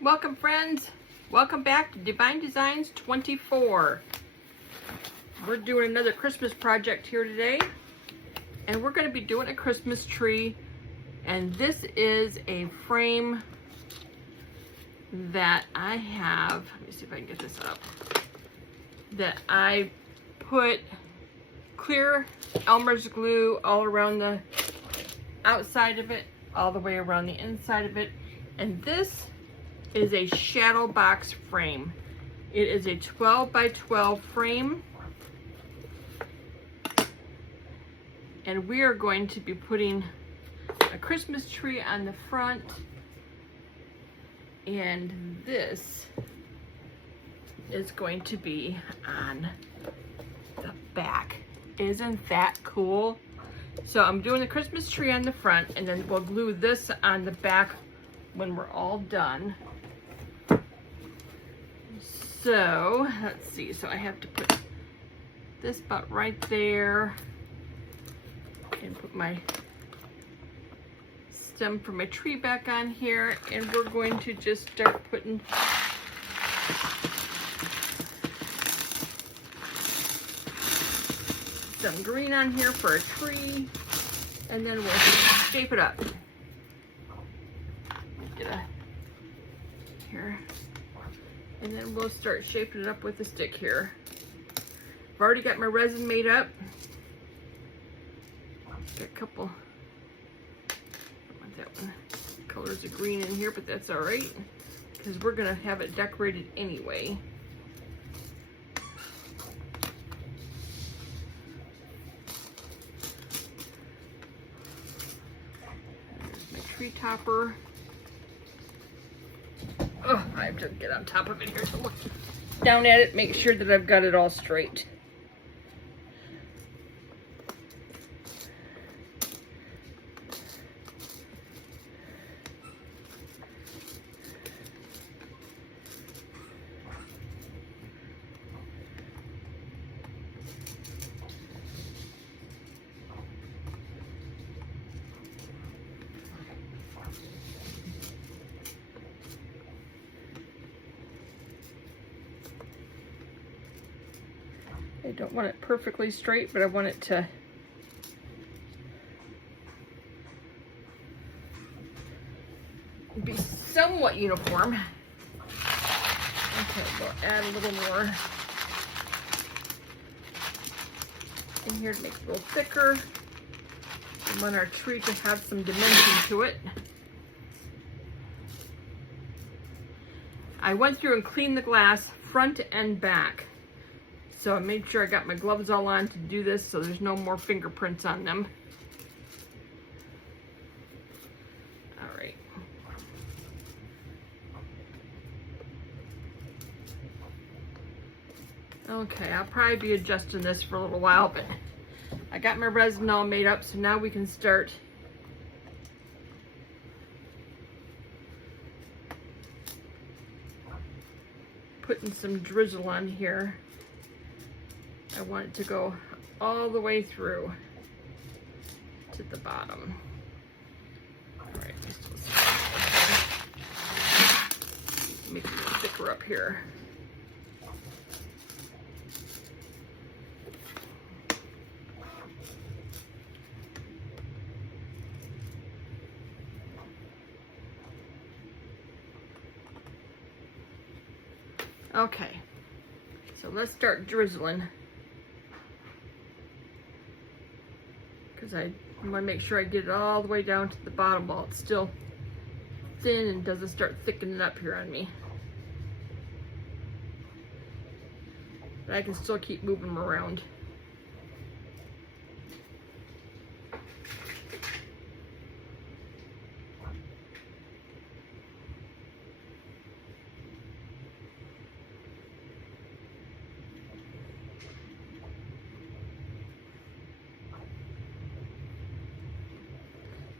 Welcome friends, welcome back to Divine Designs 24. We're doing another Christmas project here today, and we're going to be doing a Christmas tree, and this is a frame that I have, let me see if I can get this up, that I put clear Elmer's glue all around the outside of it, all the way around the inside of it, and this is a shadow box frame. It is a 12 by 12 frame, and we are going to be putting a Christmas tree on the front, and this is going to be on the back. Isn't that cool? So I'm doing the Christmas tree on the front, and then we'll glue this on the back when we're all done. So let's see, so I have to put this about right there and put my stem for my tree back on here, and we're going to just start putting some green on here for a tree, and then we'll shape it up. Get a here. And then we'll start shaping it up with a stick here. I've already got my resin made up. Got a couple, I want that one, colors of green in here, but that's all right, because we're gonna have it decorated anyway. There's my tree topper. Oh, I have to get on top of it here to look down at it, make sure that I've got it all straight. I don't want it perfectly straight, but I want it to be somewhat uniform. Okay, we'll add a little more in here to make it a little thicker. We want our tree to have some dimension to it. I went through and cleaned the glass front and back. So I made sure I got my gloves all on to do this, so there's no more fingerprints on them. All right. Okay, I'll probably be adjusting this for a little while, but I got my resin all made up, so now we can start putting some drizzle on here. I want it to go all the way through to the bottom. All right, let's make it a little thicker up here. Okay, so let's start drizzling, because I want to make sure I get it all the way down to the bottom while it's still thin and doesn't start thickening up here on me. But I can still keep moving them around.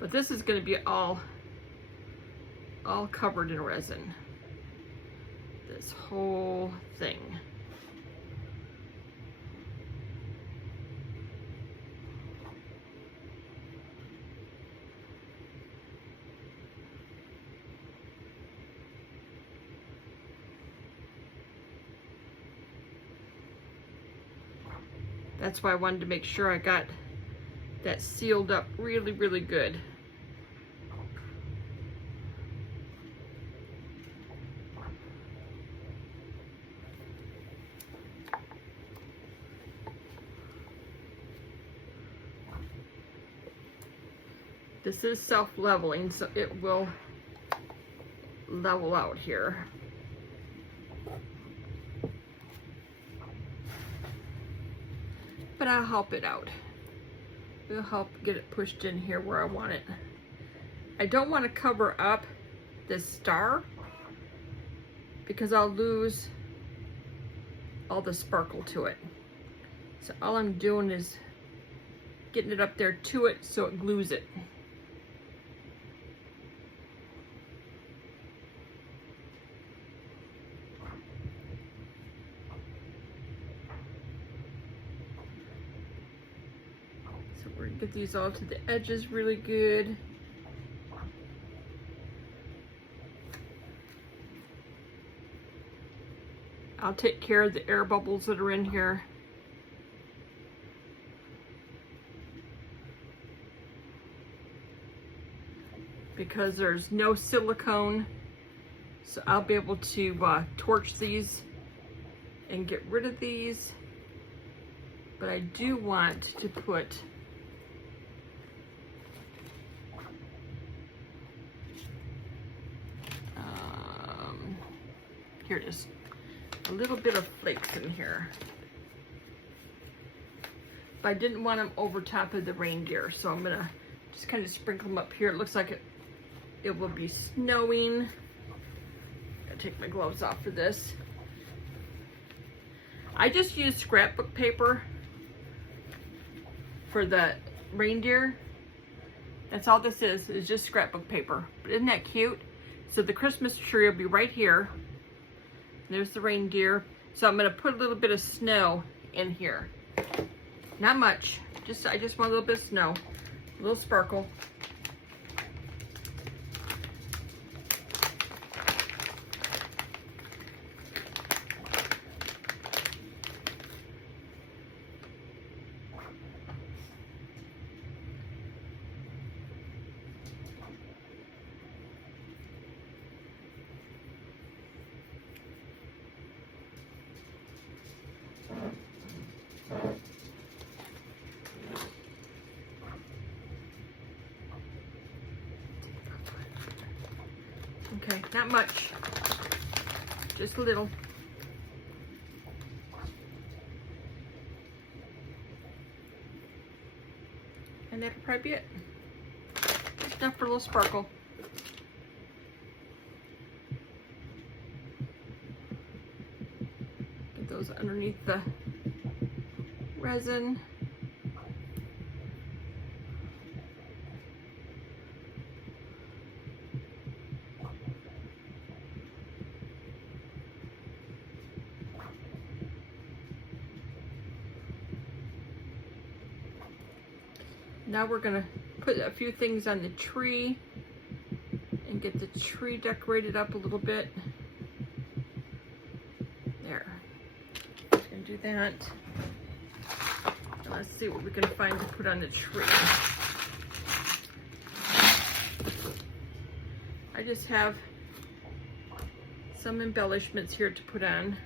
But this is going to be all covered in resin. This whole thing. That's why I wanted to make sure I got that sealed up really, really good. This is self-leveling, so it will level out here. But I'll help it out. It'll help get it pushed in here where I want it. I don't want to cover up this star because I'll lose all the sparkle to it. So all I'm doing is getting it up there to it so it glues it. We're gonna get these all to the edges really good. I'll take care of the air bubbles that are in here. Because there's no silicone, so I'll be able to torch these and get rid of these. But I do want to put here it is, a little bit of flakes in here. But I didn't want them over top of the reindeer, so I'm gonna just kind of sprinkle them up here. It looks like it will be snowing. Gotta take my gloves off for this. I just used scrapbook paper for the reindeer. That's all this is just scrapbook paper. But isn't that cute? So the Christmas tree will be right here. There's the reindeer. So I'm gonna put a little bit of snow in here. Not much, I just want a little bit of snow, a little sparkle. Okay, not much, just a little. And that'll probably be it. Just enough for a little sparkle. Get those underneath the resin. Now we're gonna put a few things on the tree and get the tree decorated up a little bit. There. Just gonna do that. And let's see what we can find to put on the tree. I just have some embellishments here to put on.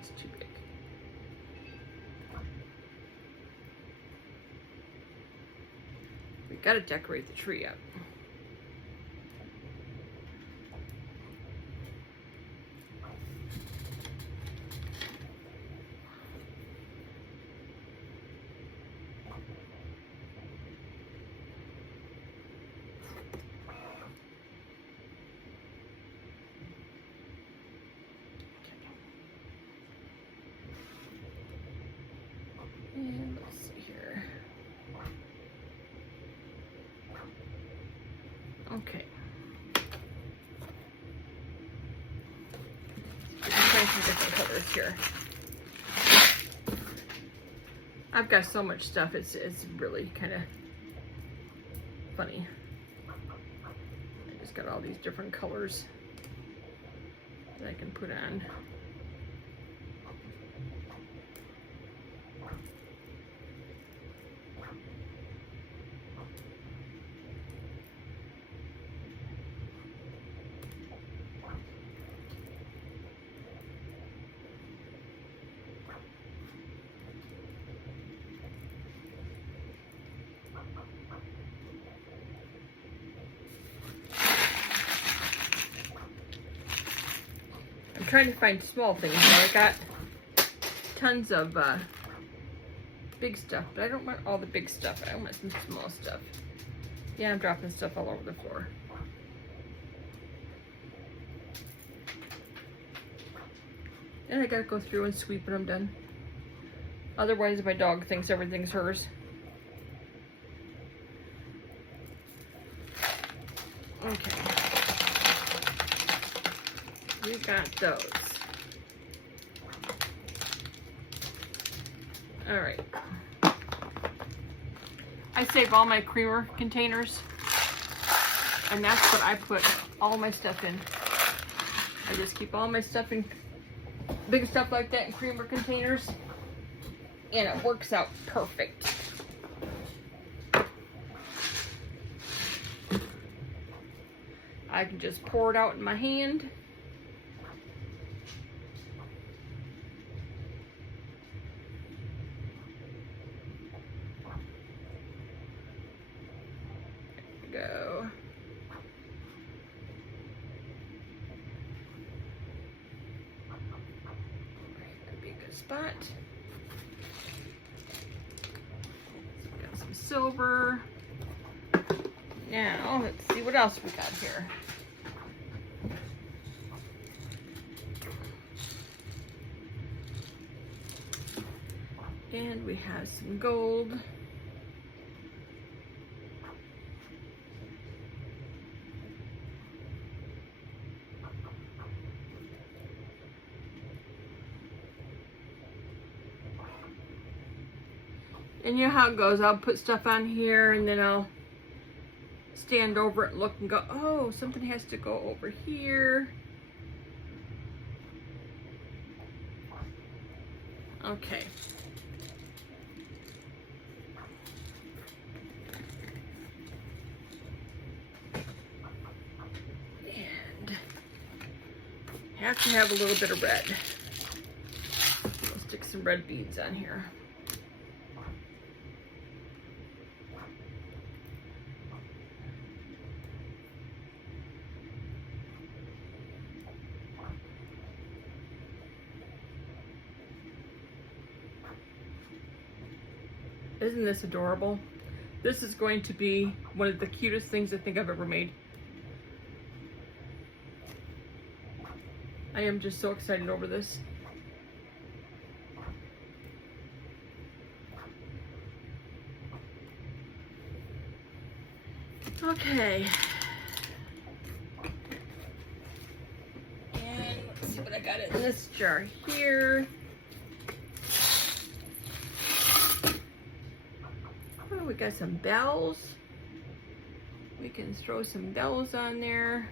It's too big. We gotta decorate the tree up. And let's see here. Okay. Try some different colors here. I've got so much stuff, it's really kind of funny. I just got all these different colors that I can put on. trying to find small things. I got tons of big stuff, but I don't want all the big stuff. I want some small stuff. Yeah, I'm dropping stuff all over the floor. And I gotta go through and sweep when I'm done. Otherwise, my dog thinks everything's hers. Okay. We got those. All right. I save all my creamer containers, and that's what I put all my stuff in. I just keep all my stuff in big stuff like that in creamer containers, and it works out perfect. I can just pour it out in my hand. There we go. That'd be a good spot. So we got some silver. Now, let's see what else we got here. And we have some gold. And you know how it goes. I'll put stuff on here and then I'll stand over it and look and go, oh, something has to go over here. Okay. And have to have a little bit of red. I'll stick some red beads on here. Isn't this adorable? This is going to be one of the cutest things I think I've ever made. I am just so excited over this. Okay. And let's see what I got in this jar here. We got some bells. We can throw some bells on there.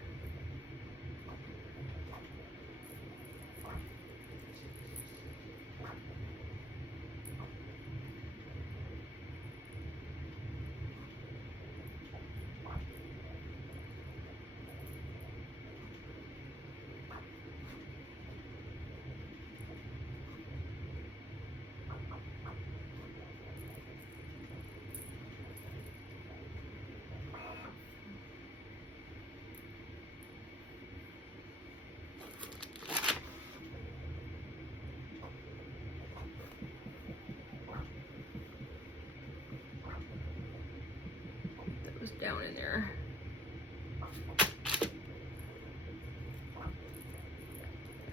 Down in there.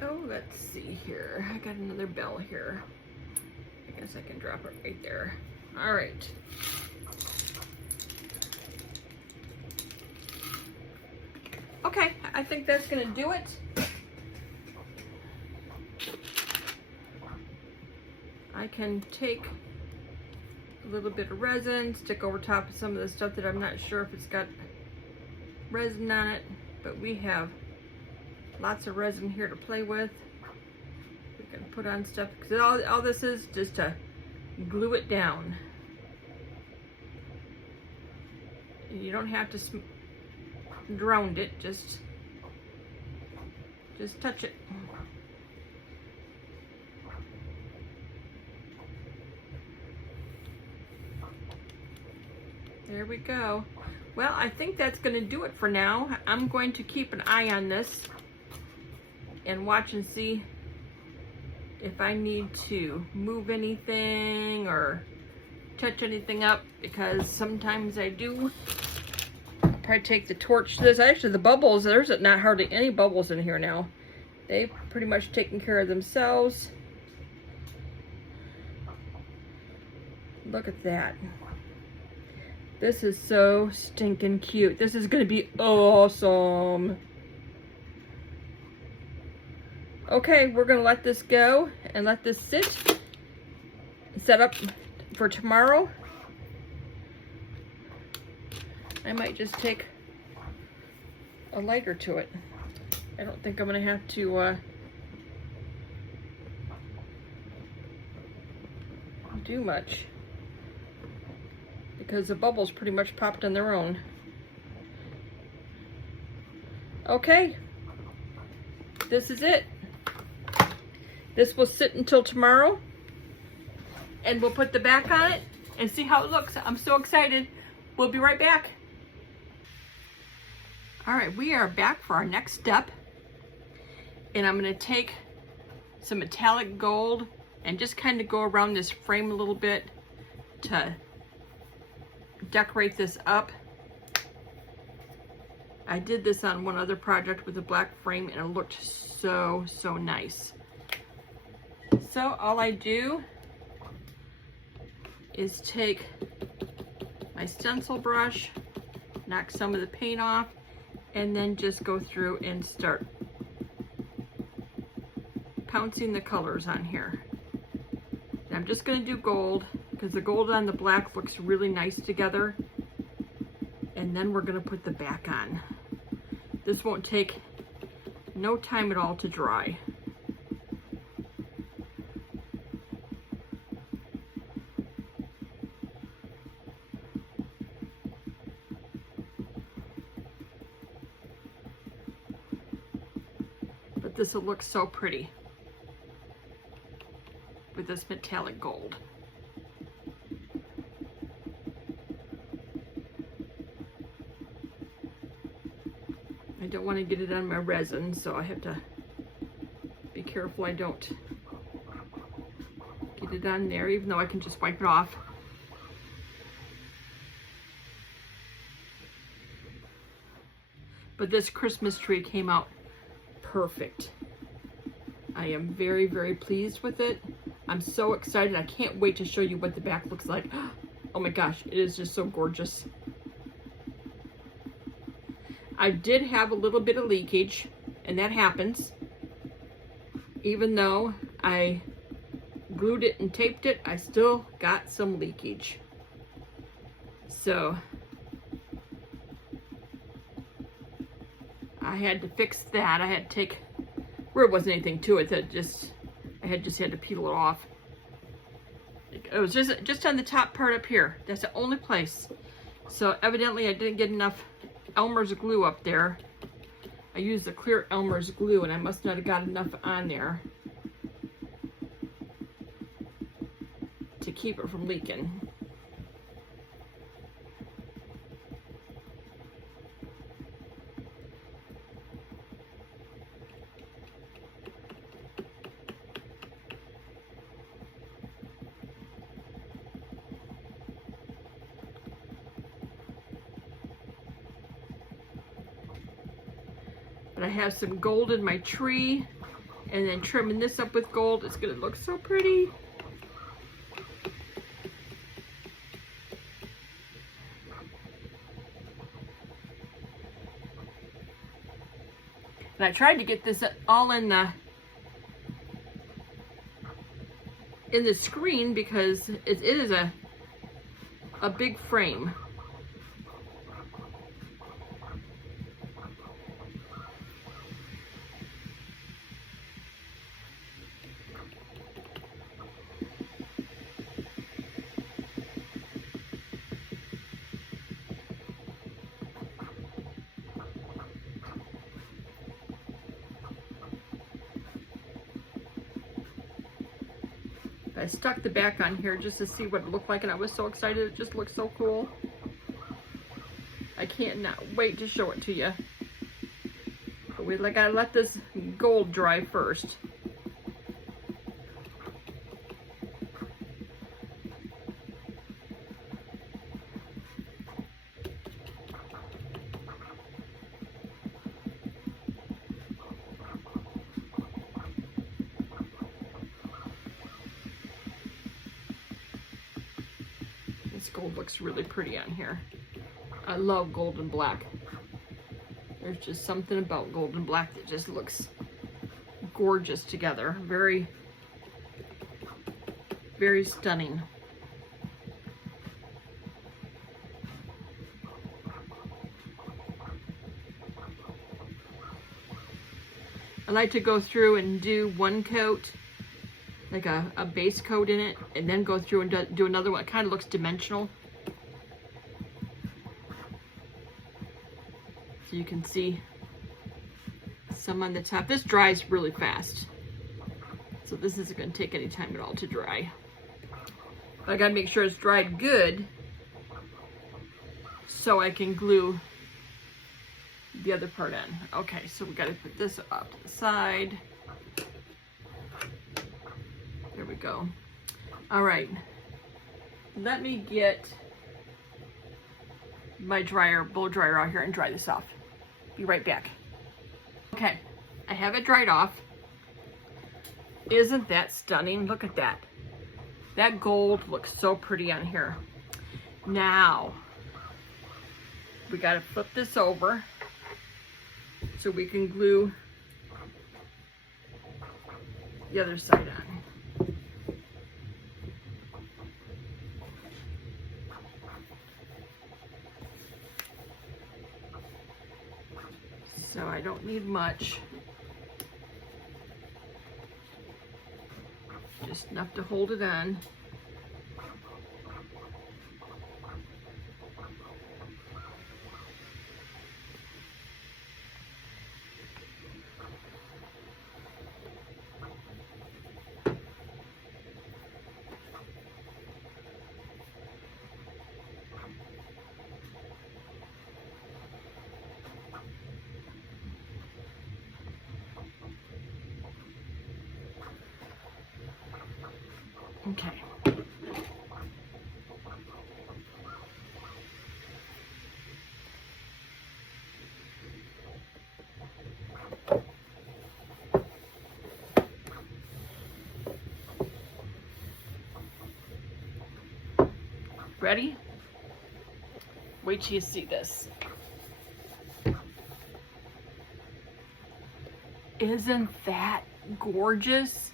Oh, let's see here. I got another bell here. I guess I can drop it right there. All right. Okay, I think that's gonna do it. I can take a little bit of resin, stick over top of some of the stuff that I'm not sure if it's got resin on it, but we have lots of resin here to play with. We can put on stuff, because all this is just to glue it down. And you don't have to drown it, just touch it. There we go. Well, I think that's going to do it for now. I'm going to keep an eye on this and watch and see if I need to move anything or touch anything up, because sometimes I do. I'll probably take the torch to this. Actually, the bubbles, there's not hardly any bubbles in here now. They've pretty much taken care of themselves. Look at that. This is so stinking cute. This is gonna be awesome. Okay, we're gonna let this go and let this sit and set up for tomorrow. I might just take a lighter to it. I don't think I'm gonna have to do much, because the bubbles pretty much popped on their own. Okay, this is it. This will sit until tomorrow, and we'll put the back on it and see how it looks. I'm so excited. We'll be right back. All right, we are back for our next step, and I'm gonna take some metallic gold and just kind of go around this frame a little bit to decorate this up. I did this on one other project with a black frame, and it looked so, so nice. So all I do is take my stencil brush, knock some of the paint off, and then just go through and start pouncing the colors on here. And I'm just going to do gold, because the gold on the black looks really nice together. And then we're going to put the back on. This won't take no time at all to dry. But this will look so pretty with this metallic gold. I don't want to get it on my resin, so I have to be careful I don't get it on there, even though I can just wipe it off. But this Christmas tree came out perfect. I am very, very pleased with it. I'm so excited. I can't wait to show you what the back looks like. Oh my gosh, it is just so gorgeous. I did have a little bit of leakage, and that happens. Even though I glued it and taped it, I still got some leakage. So I had to fix that. I had to take, where it wasn't anything to it, that just, I had to peel it off. It was just on the top part up here. That's the only place. So evidently I didn't get enough Elmer's glue up there. I used the clear Elmer's glue, and I must not have got enough on there to keep it from leaking. But I have some gold in my tree, and then trimming this up with gold, it's gonna look so pretty. And I tried to get this all in the screen, because it is a big frame. I stuck the back on here just to see what it looked like, and I was so excited. It just looked so cool. I can't not wait to show it to you. But we gotta let this gold dry first. This gold looks really pretty on here. I love gold and black. There's just something about gold and black that just looks gorgeous together. Very, very stunning. I like to go through and do one coat, like a base coat in it, and then go through and do another one. It kind of looks dimensional. So you can see some on the top. This dries really fast. So this isn't going to take any time at all to dry. But I got to make sure it's dried good so I can glue the other part in. Okay, so we got to put this off to the side. There we go. All right. Let me get my blow dryer out here and dry this off. Be right back. Okay, I have it dried off. Isn't that stunning? Look at that. That gold looks so pretty on here. Now, we gotta flip this over so we can glue the other side on. So I don't need much. Just enough to hold it on. Okay. Ready? Wait till you see this. Isn't that gorgeous?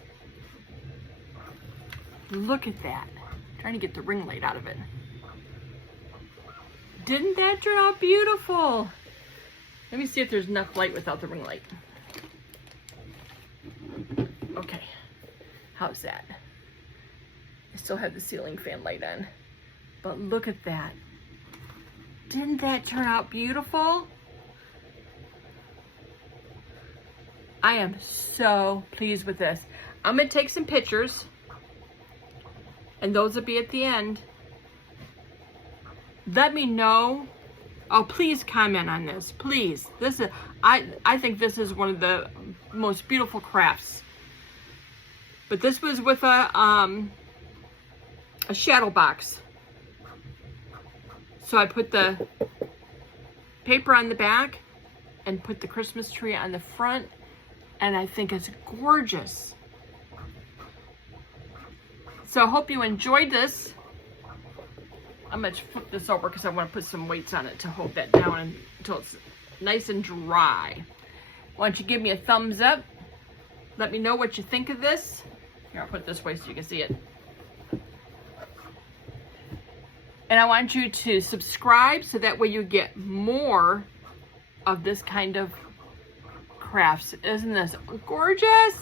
Look at that. I'm trying to get the ring light out of it. Didn't that turn out beautiful? Let me see if there's enough light without the ring light. Okay. How's that? I still have the ceiling fan light on. But look at that. Didn't that turn out beautiful? I am so pleased with this. I'm going to take some pictures. And those will be at the end. Let me know. Oh, please comment on this, please. This is, I think this is one of the most beautiful crafts. But this was with a shadow box. So I put the paper on the back and put the Christmas tree on the front, and I think it's gorgeous. So I hope you enjoyed this. I'm going to flip this over because I want to put some weights on it to hold that down until it's nice and dry. Why don't you give me a thumbs up? Let me know what you think of this. Here, I'll put it this way so you can see it. And I want you to subscribe so that way you get more of this kind of crafts. Isn't this gorgeous?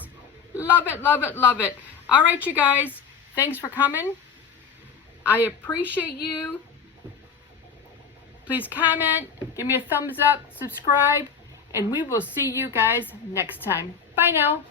Love it, love it, love it. All right, you guys. Thanks for coming. I appreciate you. Please comment, give me a thumbs up, subscribe, and we will see you guys next time. Bye now.